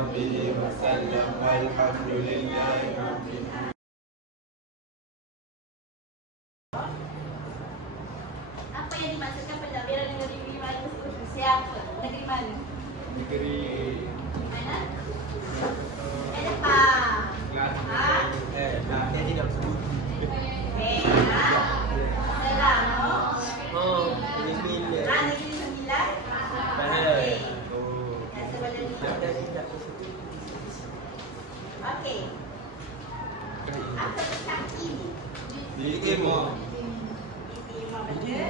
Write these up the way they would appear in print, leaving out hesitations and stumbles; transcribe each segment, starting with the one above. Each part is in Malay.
وصحبه وسلم والحمد لله رب العالمين. Apa yang dimaksudkan pentadbiran negeri mana tersebut? Siapa? Negeri mana? Negeri Mana? Depan. dia tidak sebut. Perak. Selangor. Negeri dia. Negeri Sembilan. Okey. Dan sebelum ni. Okey. Apa kaki ni? Di Timur. Di Timur betul.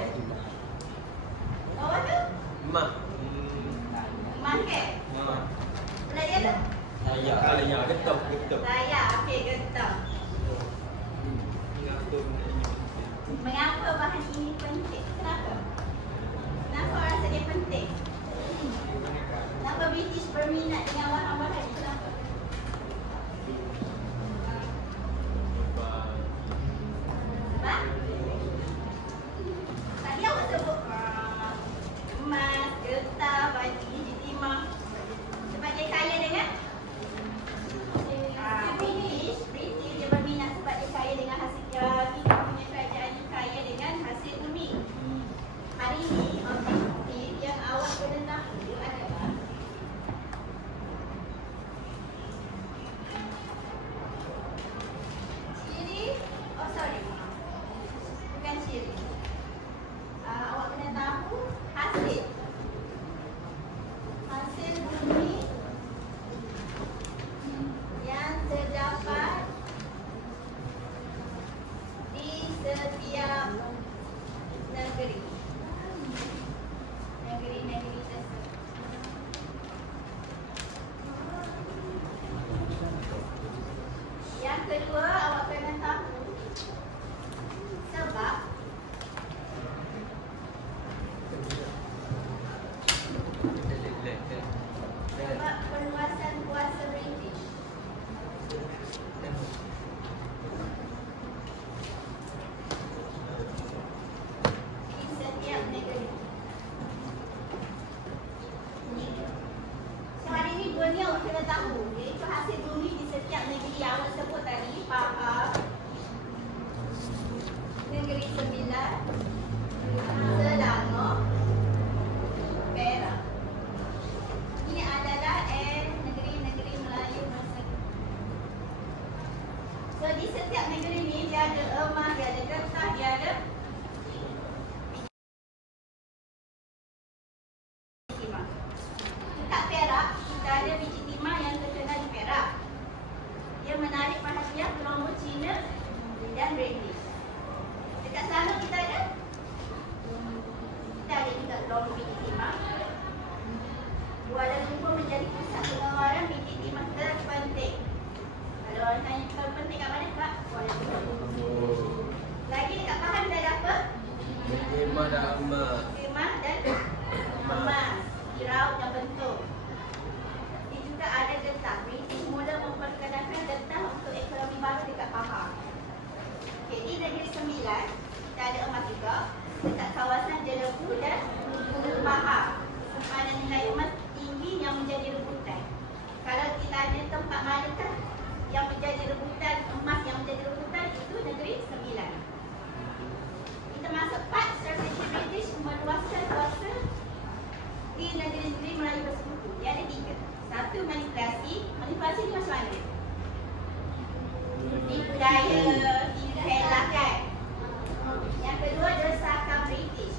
Bawah tu? Mak. Mak ke? Mak. Belah dia tu? Saya getok. Saya. Okey, getah. Mengapa bahan ini penting? Kenapa? Kenapa rasa dia penting? Kenapa British berminat dengan bahan-bahan ini? Kenapa? Sebab? Tadi awak sebut emas, getah, baju biji timah. Sebab dia kaya dengan? British dia berminat sebab dia kaya dengan hasil kita punya kerajaan ni kaya dengan hasil bumi. Hari ini objektif yang awak kena tahu adalah ciri, bukan ciri. Awak kena tahu hasil bumi yang terdapat di setiap negeri tersebut. Yang kedua, awak kena tahu sebab perluasan kuasa British. Di setiap negeri. So hari ini dua ni awak kena tahu, iaitu hasil bumi di setiap negeri yang awak sebut tadi. Pahang, Negeri Sembilan, Selangor, Perak. Ini adalah negeri-negeri Melayu masa itu. So di setiap negeri ni dia ada emas, dia ada getah, dia ada biji timah. Dekat Perak kita ada biji timah yang terkenal di Perak. Dia menarik perhatian kelompok Cina dan British. Dekat Selangor kita ada juga kelompok biji timah. Kuala Lumpur menjadi pusat pengeluaran biji timah terpenting. Kalau orang tanya terpenting kat mana Kak? Kuala Lumpur. Lagi dekat Pahang kita ada apa? Timah dan emas. Timah dan emas. Diraut dan bentuk. Ini juga ada getah. British mula memperkenalkan getah untuk ekonomi baru dekat Pahang. Okey, di Negeri Sembilan kita ada emas juga. Dekat kawasan Jelebu dan Pahang. Simpanan nilai emas tinggi yang menjadi rebutan. Kalau kita ada tempat manakah yang menjadi rebutan, emas yang menjadi rebutan, itu Negeri Sembilan. Kita masuk part strategi British meluaskan kuasa di negeri-negeri Melayu bersekutu. Dia ada tiga. Satu, manipulasi. Manipulasi ni macam mana? Tipu daya, dikelakkan. Yang kedua, desakan British.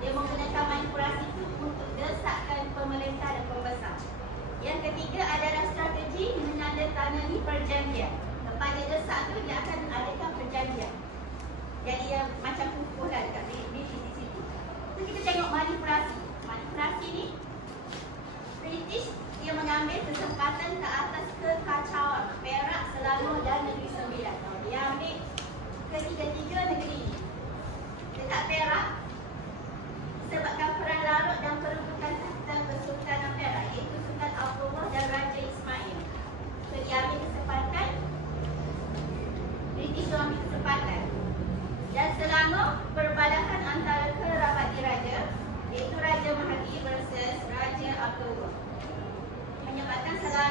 Dia menggunakan manipulasi itu untuk desakkan pemerintah dan pembesar. Yang ketiga adalah strategi menandatangani perjanjian. Lepas dia desak tu, dia akan adakan perjanjian. Jadi dia macam kukuh lah dekat British di situ. So kita tengok manipulasi. Manipulasi ni, British dia mengambil kesempatan ke atas kekacauan Perak, Selangor dan Negeri Sembilan. Dia ambil ketiga-tiga negeri ini. Dekat Perak, sebabkan perang larut dan perebutan tahta Kesultanan Perak, iaitu Sultan Abdullah dan Raja Ismail. So dia ambil kesempatan, British ambil kesempatan. Dan Selangor perbalahan antara kerabat diraja, iaitu Raja Mahdi versus Raja Abdullah. Menyebabkan Selangor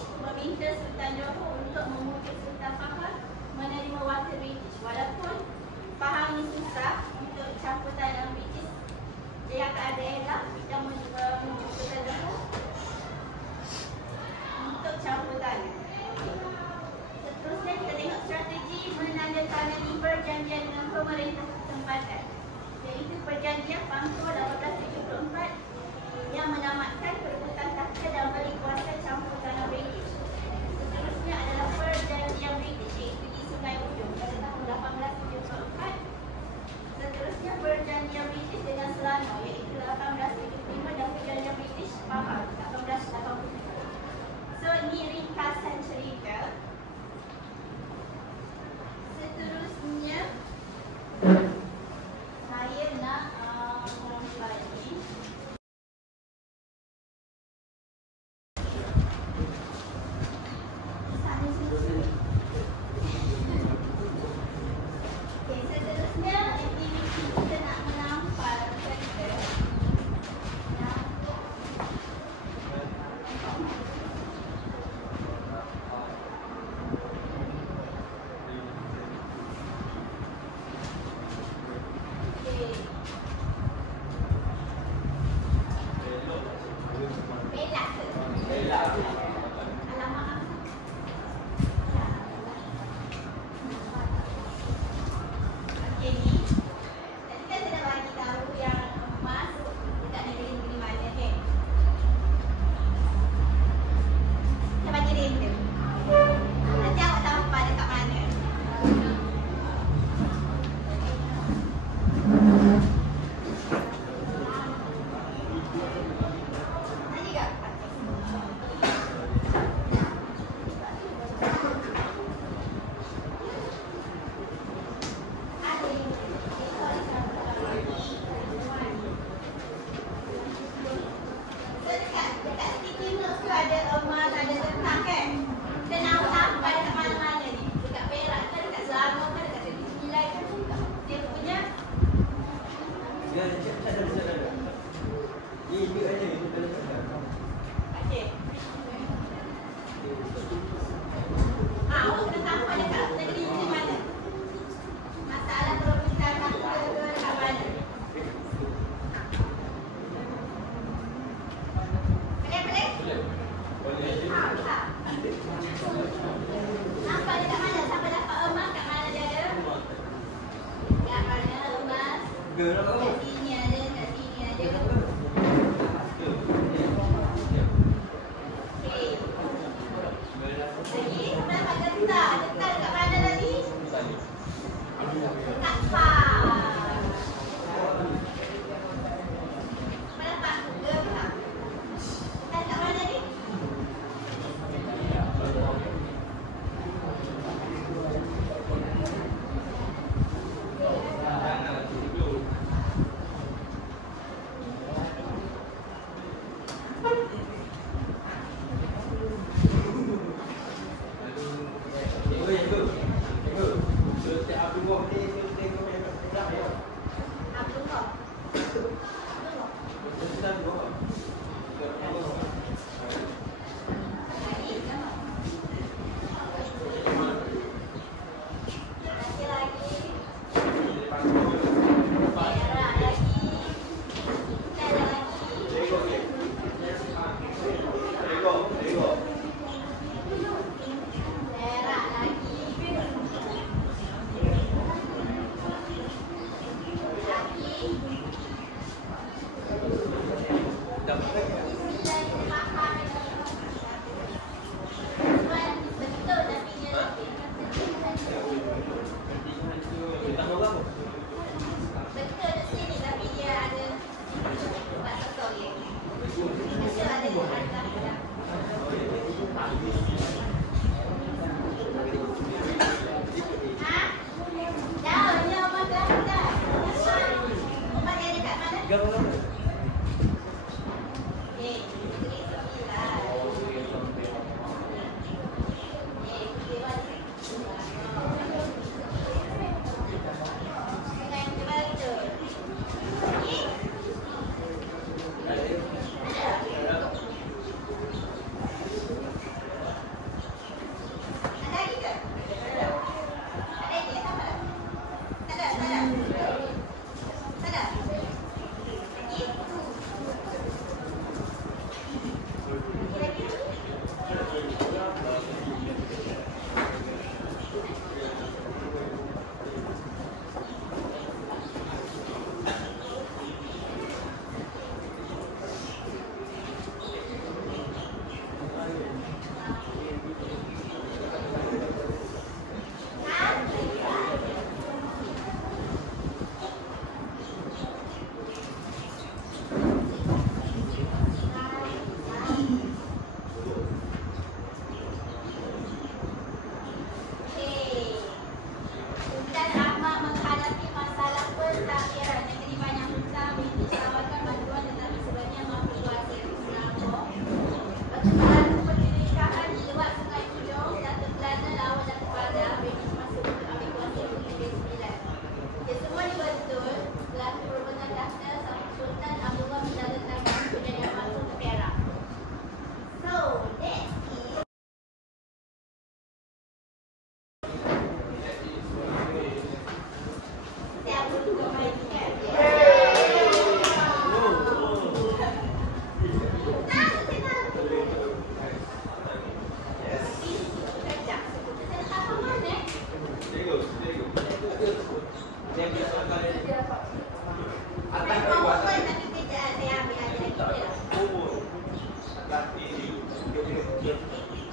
British meminta Sultan Johor untuk memujuk Sultan Fahd menerima wakil British. Walaupun Fahd ni susah untuk campur tangan British, dia akan ada elak yang memujuk Sultan Johor untuk campur tangan. Seterusnya kita tengok strategi menandatangani perjanjian dengan pemerintah tempatan, iaitu perjanjian Pangkor 1874 yang menamatkan perebutan takhta dan beri kuasa campur tangan British. Seterusnya adalah perjanjian British, iaitu di Sungai Ujung pada tahun 1874. Seterusnya perjanjian British dengan Selangor, iaitu 1875, dan perjanjian British Pahang 1880. So ini ringkasan cerita. Seterusnya saya nak slide ni. Okay, seterusnya aktiviti kita nak menampal kereta.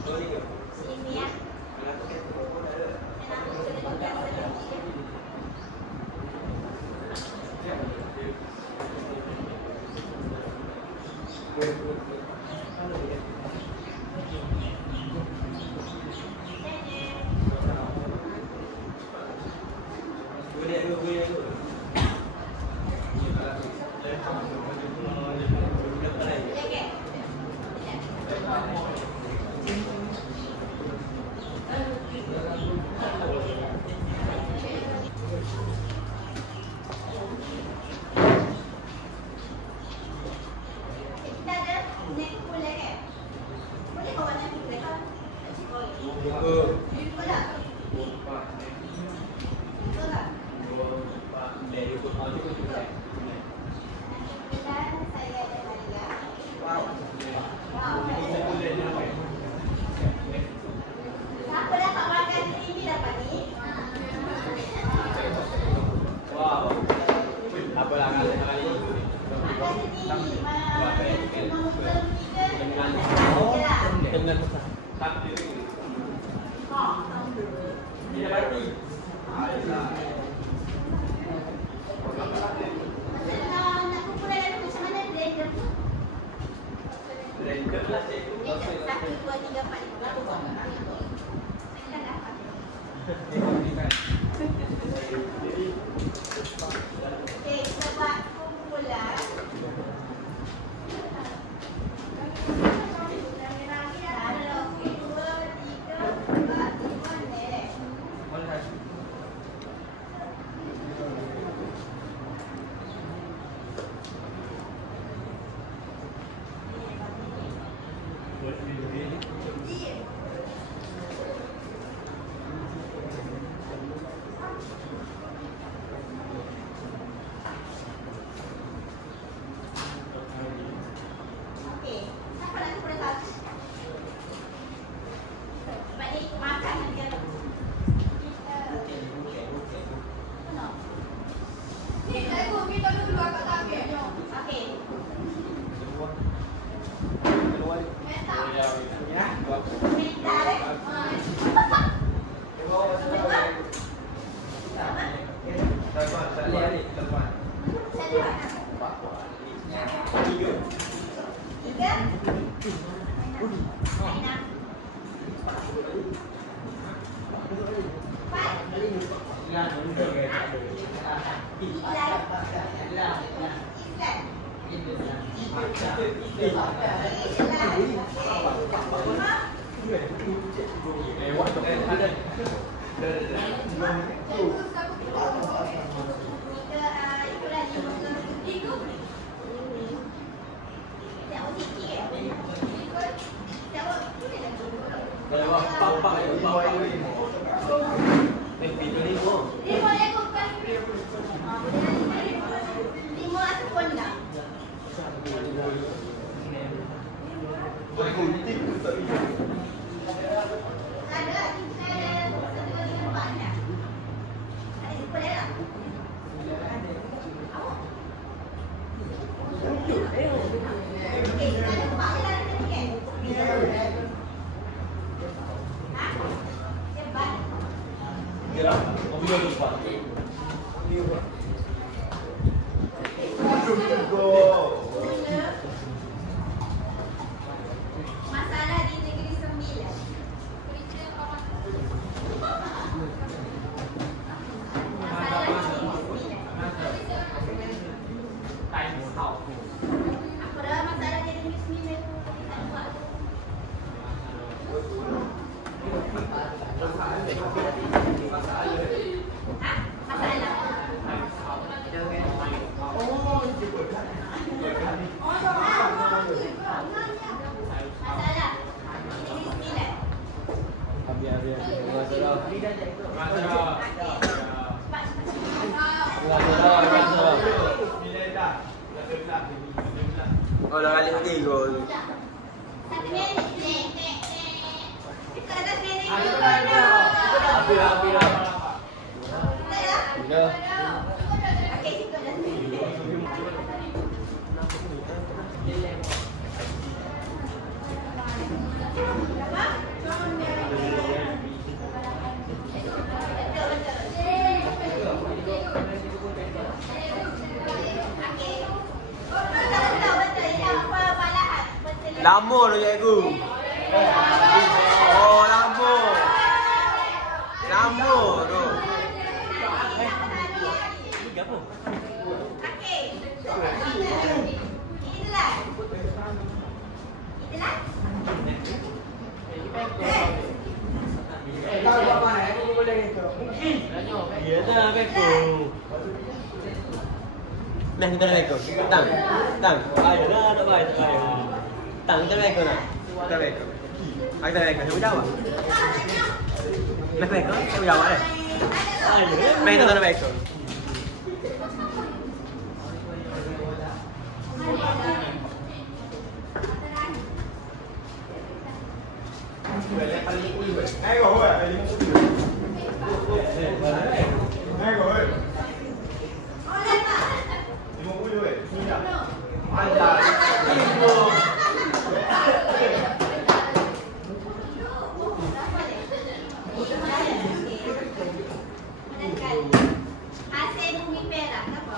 Sini ya. Kenapa kena buka sedikit? Oh, dah kali ketiga tu. Lama tu cikgu. Oh, lama. Lama tu. Okey. Inilah. Inilah. Kau buat mana? Aku boleh ikut. Mungkin. Ya dah, Beko. Nah, kita nak ikut. Tang. Ayo dah, dah baik. Tang, kita nak ikut nak. Kita nak ikut. Kita nak ikut. Kamu jawab. Nak ikut? Kamu jawab eh. Main kita nak ikut. Hasil bumi perak apa?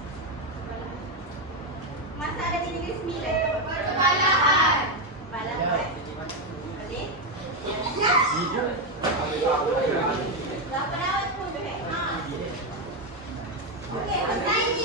Masalah di negeri sembilan. Masalah di negeri sembilan. Kebalahan. Kebalahan. Okey. Berapa lawan pun tu kan? Okey, pesaing.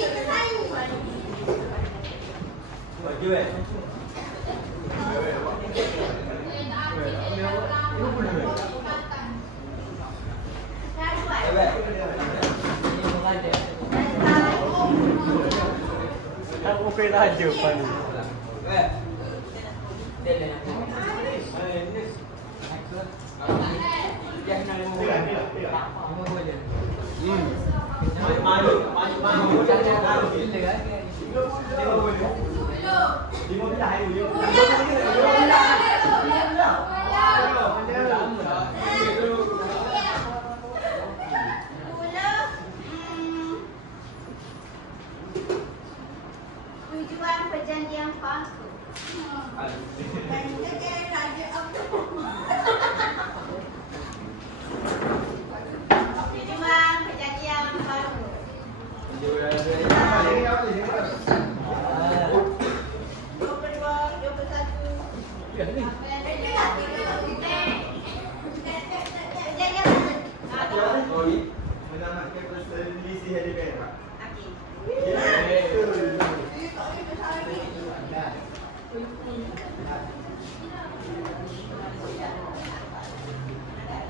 Aku okey raja pan. Maju. Tujuan perjanjian palsu. Tujuan perjanjian palsu. 22. Menanamkan perselisih hari perak.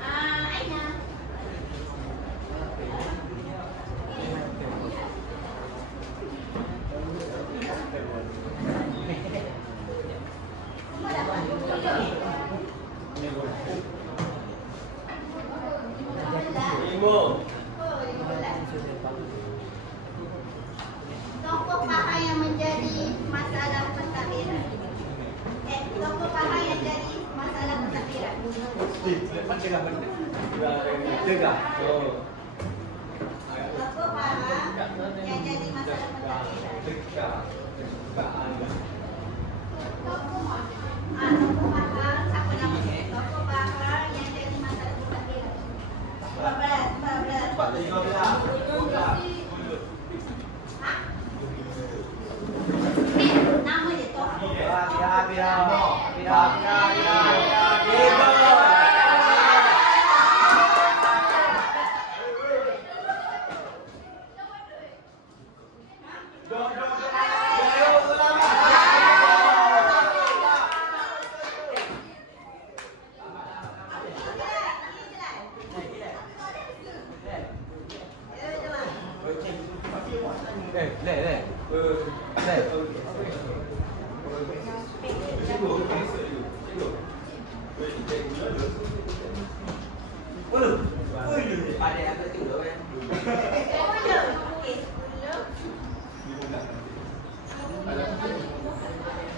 Aina. Tokoh paha yang menjadi masalah pentadbiran. Tokoh paha yang jadi masalah pentadbiran. Tegak. Tokoh paha yang jadi masalah pentadbiran. Tokoh paha, siapa namanya? Tokoh paha yang jadi masalah pentadbiran. 14. Nama dia tokoh.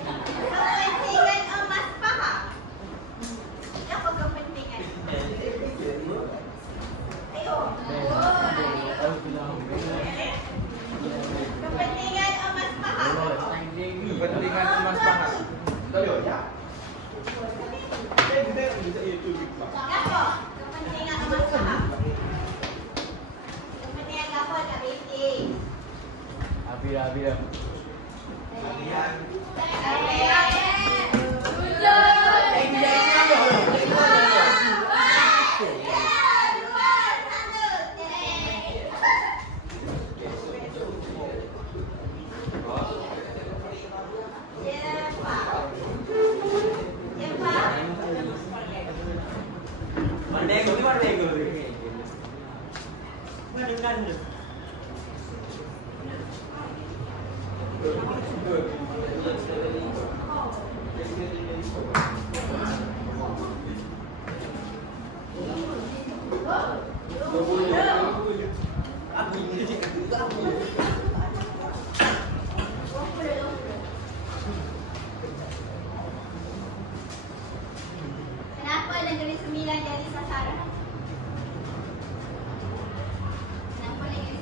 Kepentingan emas paha. Apa kepentingan? Ayo. Kepentingan emas paha. Kepentingan emas paha. Tahu ya? Apa? Kepentingan emas paha. Kepentingan apa tak bikin? Kenapa Negeri Sembilan jadi sasaran? Kenapa Negeri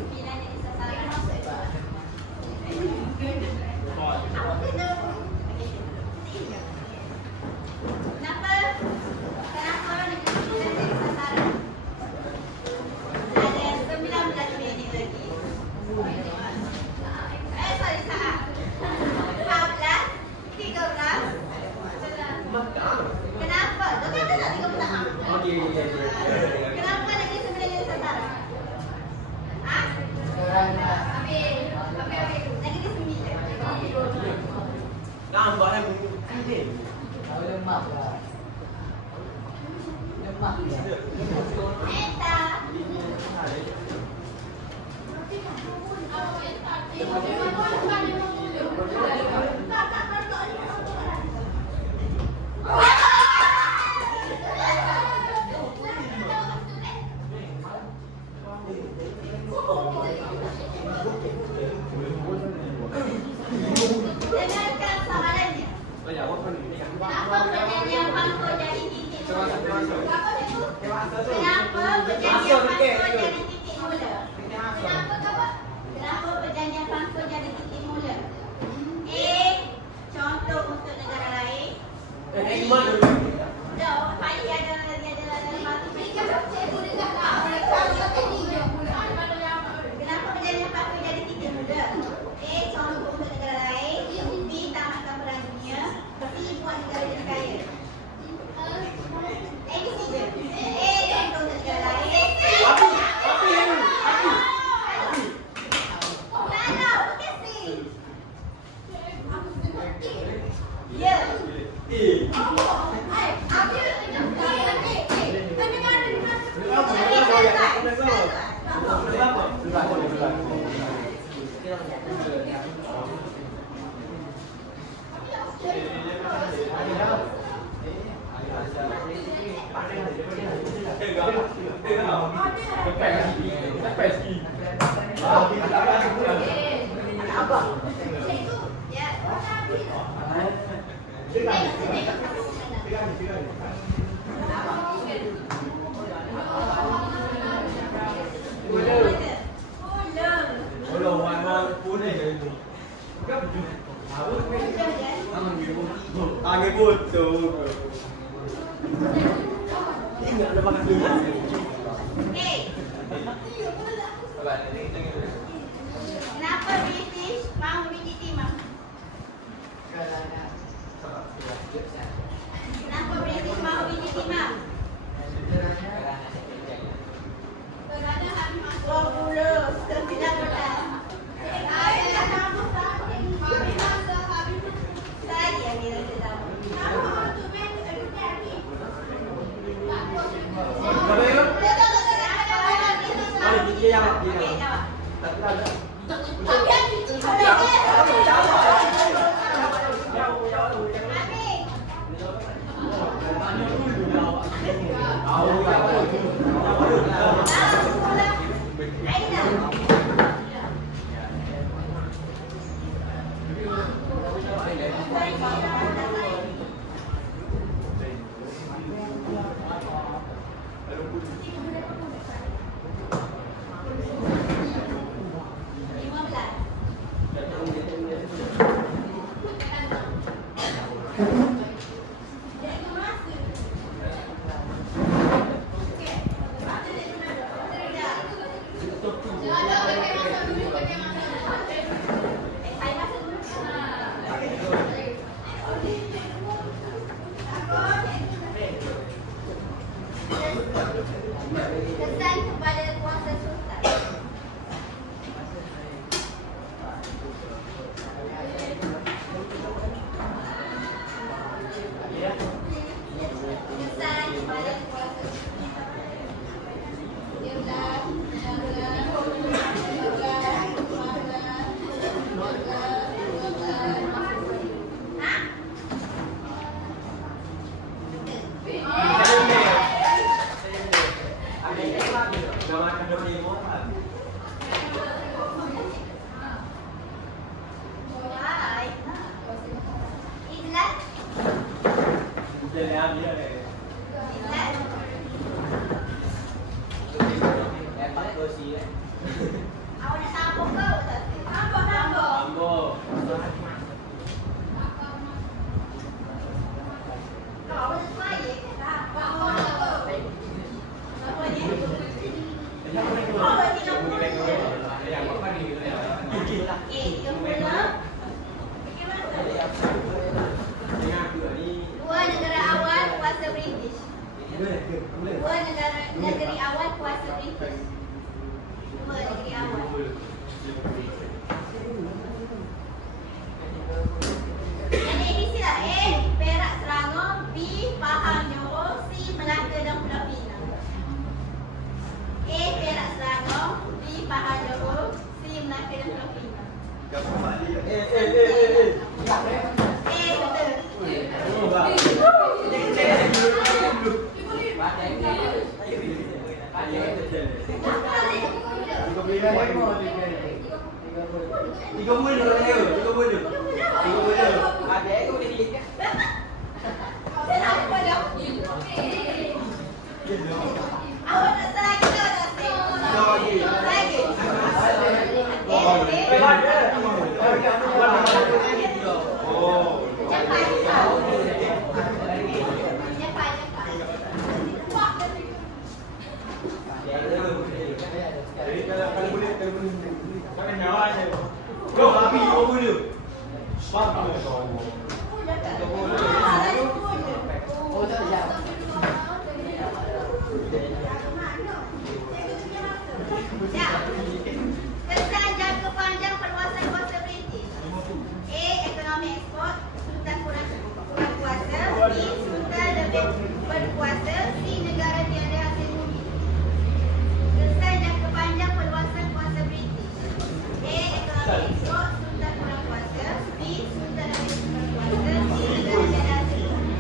perjanjian Frankfurt jadi titik mula? Kenapa perjanjian Frankfurt jadi titik mula? A. Contoh untuk negara lain. No, Pak ada kenapa perjanjian Frankfurt jadi titik mula? A. Contoh untuk negara lain. B. Tamatkan perang dunia. C. Buat negara jadi kaya. A, B, C je. A. Contoh untuk negara lain. Angin butuh. Enggak ada makan dulu. Kenapa British mahu biji timah? Kenapa British mahu biji timah? Kesan kepada kuasa sultan. Kesan kepada kuasa awak nak sambung ke? Sambung. Kau awak nak suai ke? Dua negara awal kuasa British. Dua negeri awal kuasa British. Dua negeri awal. Yang ABC lah. A. Perak Selangor. B. Pahang Johor. C. Melaka dan Pulau Pinang. A. Perak Selangor. B. Pahang Johor. C. Melaka dan Pulau Pinang. Kenapa dah? Awak nak selagi ke tak? Lagi. Kesan jangka panjang perluasan kuasa British. A. Ekonomi ekspor, sultan kurang kuasa. B. Sultan lebih berkuasa. C. Negara tiada hasil bumi. Kesan jangka panjang perluasan kuasa British. A. Ekonomi ekspor, sultan kurang kuasa. B. Sultan lebih berkuasa. C. Negara tiada hasil bumi.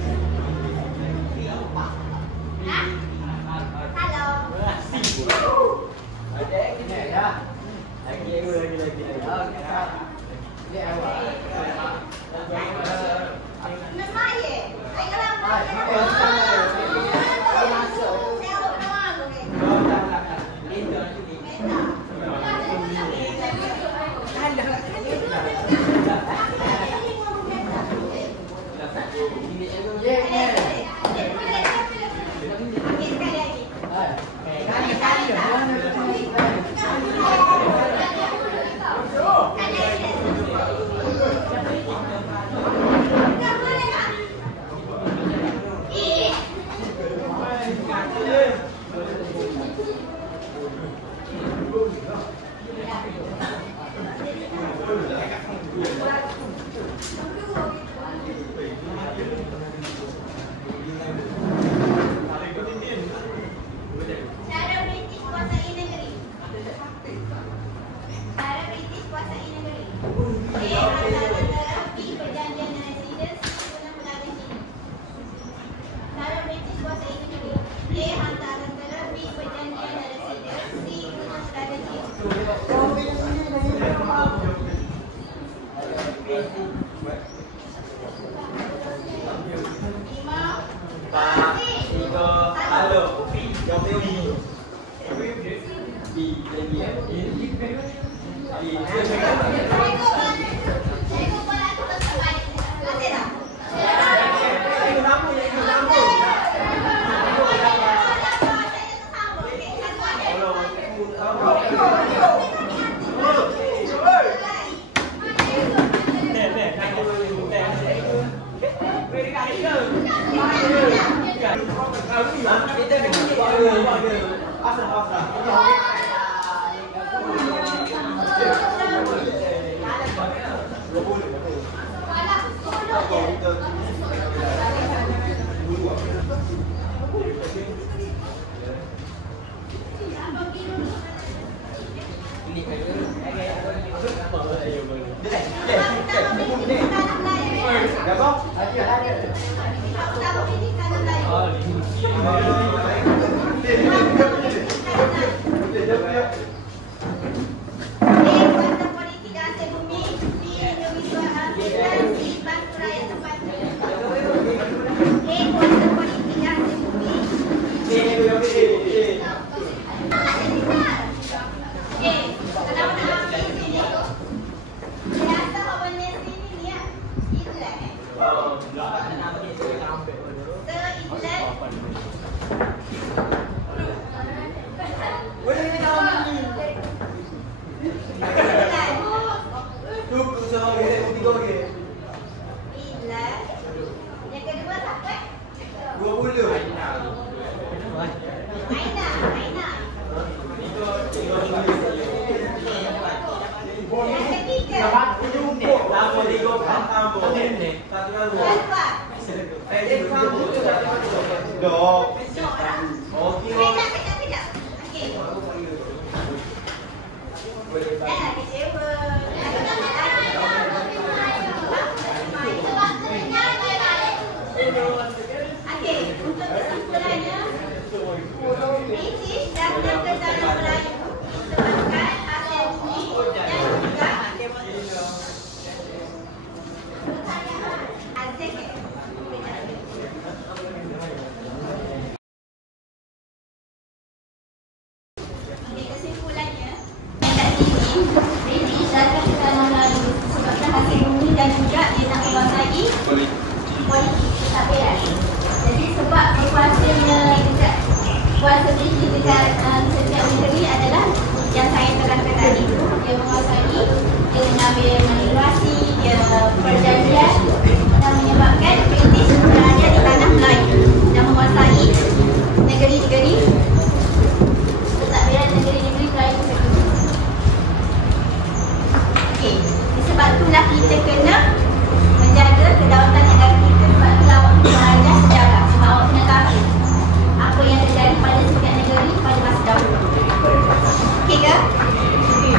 Ha? Halo. Nama ye? Ay kalam. Cara British kuasai negeri. Cara British kuasai negeri. A. Hantaran negara. B. Perjanjian residence. C. Penempatan sini. Cara British kuasai negeri. A. Hantaran negara. B. Perjanjian residence. C. Penempatan sini. Lima. Cikgu bola tu terbaik. Masih tak? British akan kita melalui sebabkan hasil bumi dan juga dia nak menguasai politik pentadbiran. Jadi sebab berkuasanya dekat kuasa British dekat setiap negeri adalah yang saya terangkan tadi tu, dia menguasai, dia mengambil migrasi, dia perjanjian dan menyebabkan British berada di tanah Melayu dan menguasai negeri-negeri pentadbiran negeri-negeri Melayu tersebut. Okey, sebab itulah kita kena menjaga kedaulatan negara kita. Sebab itulah awak kena belajar sejarah. Sebab awak kena tahu apa yang terjadi pada setiap negeri pada masa dahulu. Okey ke? Okey.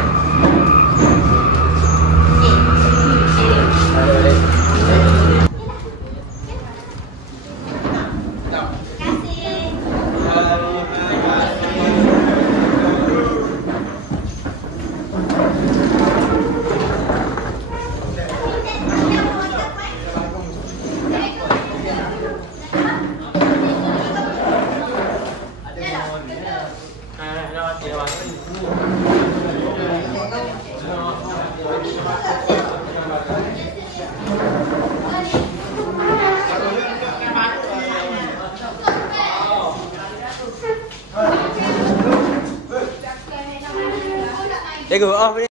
Jago off ni.